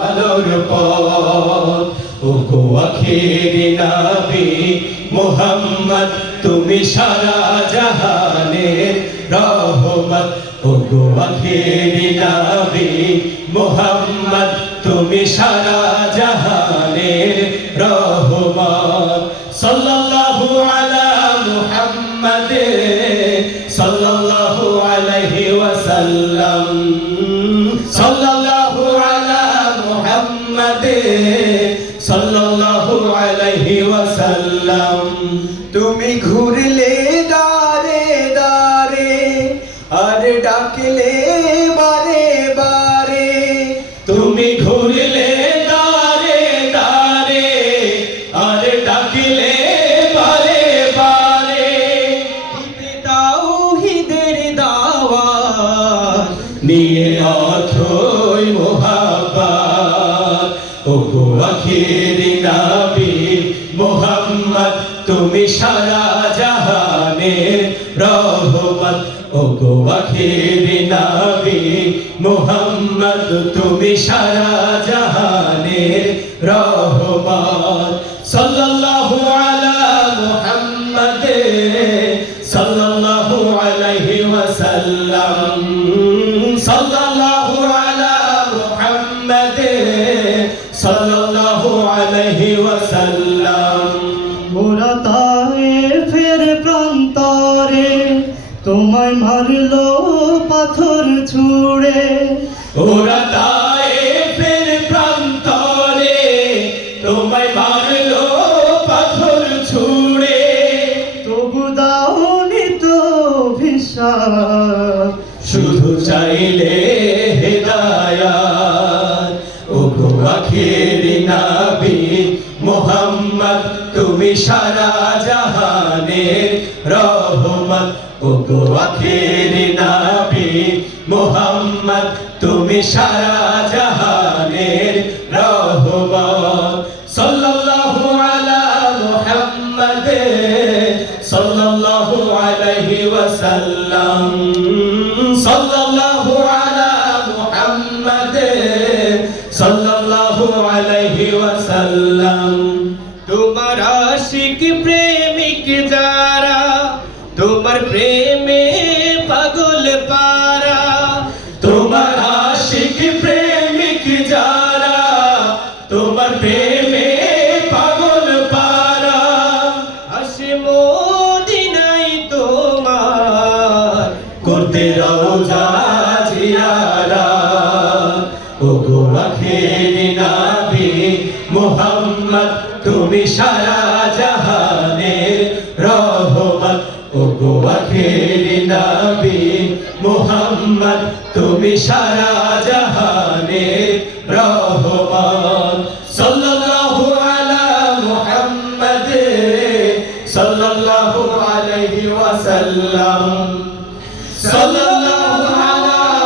আলোর পথ ওগো আখেরি নবী মুহাম্মদ তুমি সারা জাহানের রহমত ওগো আখেরি নবী মুহাম্মদ তুমি সারা জাহানের রহমত সাল্লাল্লাহু আলা মুহাম্মাদ সাল্লাল্লাহু আলাইহি ওয়াসাল্লাম সাল্লাল্লাহু আলা মুহাম্মাদ সাল্লাল্লাহু আলাইহি ওয়াসাল্লাম তুমি ঘুরলে দারে দারে আর ডাকলে বারে বারে তুমি ঘুরলে দারে দারে আর ডাকলে বারে বারে তাওহীদের দাওয়াত নিয়ে অথই মোহাব্বত ওগো আখেরি নবী মুহাম্মদ তুমি সারা জাহানের রহমত ওগো আখেরি নবী মুহাম্মদ তুমি সারা জাহানের রহমত সাল্লাল্লাহু আলা মুহাম্মাদ সাল্লাল্লাহু আলাইহি ওয়াসাল্লাম সাল্লাল্লাহু আলা মুহাম্মাদ সাল্লাল্লাহু আলাইহি ওয়াসাল্লাম ওরা তায়েফের প্রান্তরে তোমায় মারলো পাথর ছুঁড়ে ওরা তায়েফের প্রান্তরে তোমায় মারলো পাথর ছুঁড়ে তবু দাওনি তো বিশ্বাস শুধু চাইলে হেদায়াত ওগো আখেরি নবী মুহাম্মদ তুমি সারা জাহানের রহমত ওগো আখেরি নবী মুহাম্মদ তুমি সারা জাহানের রহমত সাল্লাল্লাহু আলা মুহাম্মাদ সাল্লাল্লাহু আলাইহি ওয়াসাল্লাম সাল্লাল্লাহু আলা মুহাম্মাদ সাল্লাল্লাহু আলাইহি ওয়াসাল্লাম তোমার আশিক প্রেমিক যারা তোমার প্রেমে পাগল পারা তোমার আশিক প্রেমিক যারা তোমার প্রেমে পাগল পারা আসে মদিনাই তোমার করতে রওজা জিয়ারাত ওগো আখেরি নবী মুহাম্মদ তুমি সারা জাহানের রহমত ওগো আখেরি নবী মুহাম্মদ তুমি সারা জাহানের রহমত সাল্লাল্লাহু আলা মুহাম্মাদ সাল্লাল্লাহু আলাইহি ওয়াসাল্লাম